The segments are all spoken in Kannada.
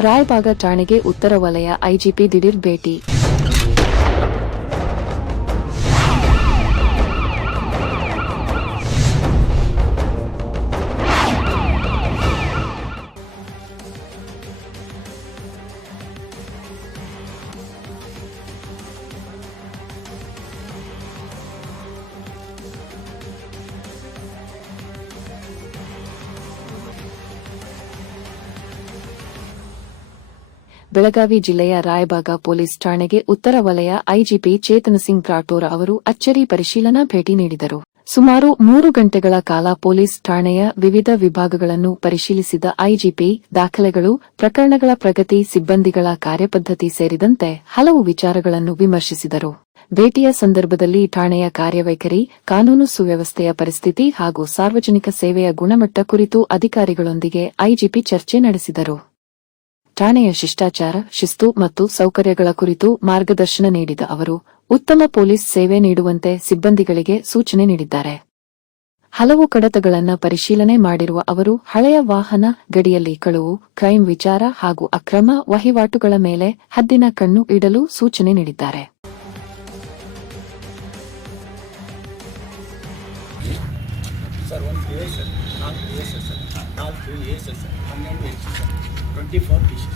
ರಾಯಬಾಗ ಠಾಣೆಗೆ ಉತ್ತರ ವಲಯ ಐಜಿಪಿ ದಿಢೀರ್ ಭೇಟಿ ಬೆಳಗಾವಿ ಜಿಲ್ಲೆಯ ರಾಯಬಾಗ ಪೊಲೀಸ್ ಠಾಣೆಗೆ ಉತ್ತರ ವಲಯ ಐಜಿಪಿ ಚೇತನ್ ಸಿಂಗ್ ರಾಠೋರ್ ಅವರು ಅಚ್ಚರಿ ಪರಿಶೀಲನಾ ಭೇಟಿ ನೀಡಿದರು. ಸುಮಾರು ಮೂರು ಗಂಟೆಗಳ ಕಾಲ ಪೊಲೀಸ್ ಠಾಣೆಯ ವಿವಿಧ ವಿಭಾಗಗಳನ್ನು ಪರಿಶೀಲಿಸಿದ ಐಜಿಪಿ, ದಾಖಲೆಗಳು, ಪ್ರಕರಣಗಳ ಪ್ರಗತಿ, ಸಿಬ್ಬಂದಿಗಳ ಕಾರ್ಯಪದ್ಧತಿ ಸೇರಿದಂತೆ ಹಲವು ವಿಚಾರಗಳನ್ನು ವಿಮರ್ಶಿಸಿದರು. ಭೇಟಿಯ ಸಂದರ್ಭದಲ್ಲಿ ಠಾಣೆಯ ಕಾರ್ಯವೈಖರಿ, ಕಾನೂನು ಸುವ್ಯವಸ್ಥೆಯ ಪರಿಸ್ಥಿತಿ ಹಾಗೂ ಸಾರ್ವಜನಿಕ ಸೇವೆಯ ಗುಣಮಟ್ಟ ಕುರಿತು ಅಧಿಕಾರಿಗಳೊಂದಿಗೆ ಐಜಿಪಿ ಚರ್ಚೆ ನಡೆಸಿದರು. ಠಾಣೆಯ ಶಿಷ್ಟಾಚಾರ, ಶಿಸ್ತು ಮತ್ತು ಸೌಕರ್ಯಗಳ ಕುರಿತು ಮಾರ್ಗದರ್ಶನ ನೀಡಿದ ಅವರು, ಉತ್ತಮ ಪೊಲೀಸ್ ಸೇವೆ ನೀಡುವಂತೆ ಸಿಬ್ಬಂದಿಗಳಿಗೆ ಸೂಚನೆ ನೀಡಿದ್ದಾರೆ. ಹಲವು ಕಡತಗಳನ್ನು ಪರಿಶೀಲನೆ ಮಾಡಿರುವ ಅವರು, ಹಳೆಯ ವಾಹನ, ಗಡಿಯಲ್ಲಿ ಕಳುವು, ಕ್ರೈಂ ವಿಚಾರ ಹಾಗೂ ಅಕ್ರಮ ವಹಿವಾಟುಗಳ ಮೇಲೆ ಹದ್ದಿನ ಕಣ್ಣು ಇಡಲು ಸೂಚನೆ ನೀಡಿದ್ದಾರೆ. ಸರ್ ಒಂದು ಪಿ ಎಸ್ ಸರ್ ನಾಲ್ಕು ಪಿ ಎಸ್ ಸರ್ ನಾಲ್ಕು ಎ ಎಸ್ ಸರ್ ಹನ್ನೆರಡು S sir twenty four P C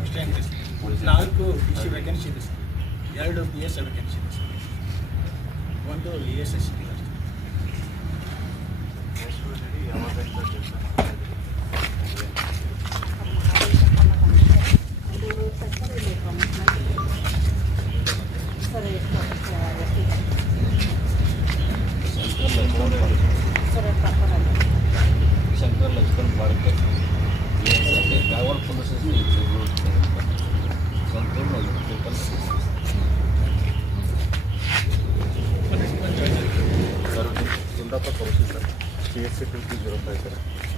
ಅಷ್ಟೇ ಇದೆ ಸರ್ ನಾಲ್ಕು ಪಿ ಸಿ ವೇಕೆನ್ಸಿ ಇದೆ ಸರ್ ಎರಡು ಪಿ ಎಸ್ ವೇಕೆನ್ಸಿ ಇದೆ ಸರ್ ಒಂದು ಇ ಎಸ್ ಎಸ್ ಇದೆ sir Shankar C S C two zero five sir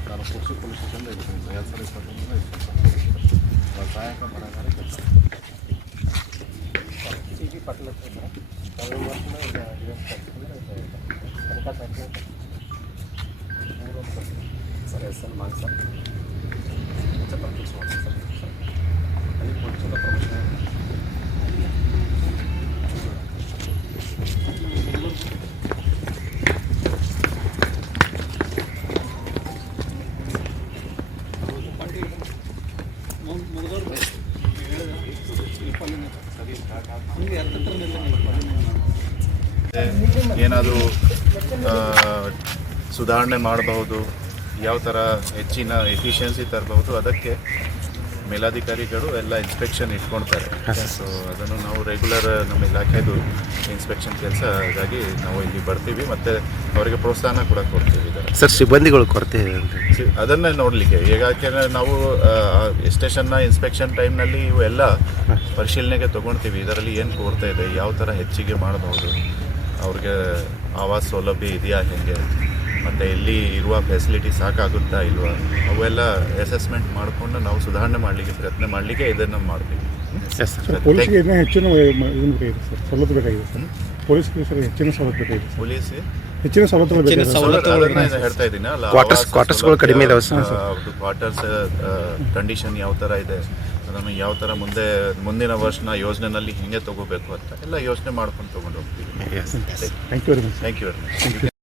ನಾನು ಕುರ್ಚಿ ಪೊಲೀಸ್ ಸ್ಟೇಷನ್ದ ಇದ್ದೀನಿ ಸರ್ ಎರಡು ಸಾವಿರದ ಇಪ್ಪತ್ತೊಂದರಿಂದ ಇದ್ದೀನಿ ಸರ್ ಸಹಾಯಕ ಮಾಡೋದಾರೆ ಕೆಲಸ ಸಿ ಬಿ ಪಾಟೀಲ್ ಹತ್ರ ಸರ್ ಕಳೆದ ವರ್ಷನ ಈಗ ಡಿಫೆನ್ಸ್ ತನಕ ಸರ್ ಸರ್ ಎಸ್ ಎಲ್ ಮಾನ್ ಸರ್ ಪ್ರಾಕ್ಟೀಸ್ ಮಾಡಿ ಸರ್ ಸರ್ ಅಲ್ಲಿ ಪೊಲೀಸ್ ಪ್ರಮೋಷನ್ ಏನಾದರೂ ಸುಧಾರಣೆ ಮಾಡಬಹುದು ಯಾವ ಥರ ಹೆಚ್ಚಿನ ಎಫಿಷಿಯನ್ಸಿ ತರಬಹುದು ಅದಕ್ಕೆ ಮೇಲಾಧಿಕಾರಿಗಳು ಎಲ್ಲ ಇನ್ಸ್ಪೆಕ್ಷನ್ ಇಟ್ಕೊಳ್ತಾರೆ. ಸೊ ಅದನ್ನು ನಾವು ರೆಗ್ಯುಲರ್ ನಮ್ಮ ಇಲಾಖೆದು ಇನ್ಸ್ಪೆಕ್ಷನ್ ಕೆಲಸ ಹಾಗಾಗಿ ನಾವು ಇಲ್ಲಿ ಬರ್ತೀವಿ ಮತ್ತು ಅವರಿಗೆ ಪ್ರೋತ್ಸಾಹನ ಕೂಡ ಕೊಡ್ತೀವಿ ಇದರ. ಸರ್ ಸಿಬ್ಬಂದಿಗಳು ಕೊಡ್ತೀವಿ ಇದೆ ಅಂತ ಸಿ- ಅದನ್ನೇ ನೋಡಲಿಕ್ಕೆ. ಈಗ ಯಾಕೆಂದರೆ ನಾವು ಸ್ಟೇಷನ್ನ ಇನ್ಸ್ಪೆಕ್ಷನ್ ಟೈಮ್ನಲ್ಲಿ ಇವೆಲ್ಲ ಪರಿಶೀಲನೆಗೆ ತೊಗೊಳ್ತೀವಿ ಇದರಲ್ಲಿ ಏನು ಕೊಡ್ತಾ ಇದೆ? ಯಾವ ಥರ ಹೆಚ್ಚಿಗೆ ಮಾಡಬಹುದು ಅವ್ರಿಗೆ ಆವಾಸ್ ಸೌಲಭ್ಯ ಇದೆಯಾ ಹೇಗೆ? ಮತ್ತು ಇಲ್ಲಿ ಇರುವ ಫೆಸಿಲಿಟಿ ಸಾಕಾಗುತ್ತಾ ಇಲ್ವಾ ಅವೆಲ್ಲ ಅಸೆಸ್ಮೆಂಟ್ ಮಾಡಿಕೊಂಡು ನಾವು ಸುಧಾರಣೆ ಮಾಡಲಿಕ್ಕೆ ಪ್ರಯತ್ನ ಮಾಡಲಿಕ್ಕೆ ಇದನ್ನು ಮಾಡ್ತೀವಿ. ಹೆಚ್ಚಿನ ಇದನ್ನು ಬೇಕಾಗಿದೆ ಸರ್ ಸರ್ ಹೆಚ್ಚಿನ ಸವಲತ್ತು ಬೇಕಾಗಿದೆ ಪೊಲೀಸ್ ಹೆಚ್ಚಿನ ಸವಲತ್ತುಗಳು ಹೇಳ್ತಾ ಇದ್ದೀನಿ? ಅಲ್ಲ ಕ್ವಾರ್ಟರ್ಸ್ quartersಗಳು ಕಡಿಮೆ ಇದಾವೆ ಸರ್. ಆ, ಅವ್ರದ್ದು ಕ್ವಾರ್ಟರ್ಸ್ ಕಂಡೀಷನ್ ಯಾವ ಥರ ಇದೆ? ಅದನ್ನು ಯಾವ ಥರ ಮುಂದೆ ಮುಂದಿನ ವರ್ಷನ ಯೋಜನೆನಲ್ಲಿ ಹಿಂಗೆ ತಗೋಬೇಕು ಅಂತ ಎಲ್ಲ ಯೋಚನೆ ಮಾಡ್ಕೊಂಡು ತೊಗೊಂಡು ಹೋಗ್ತೀವಿ. Yes thank you very much thank you very much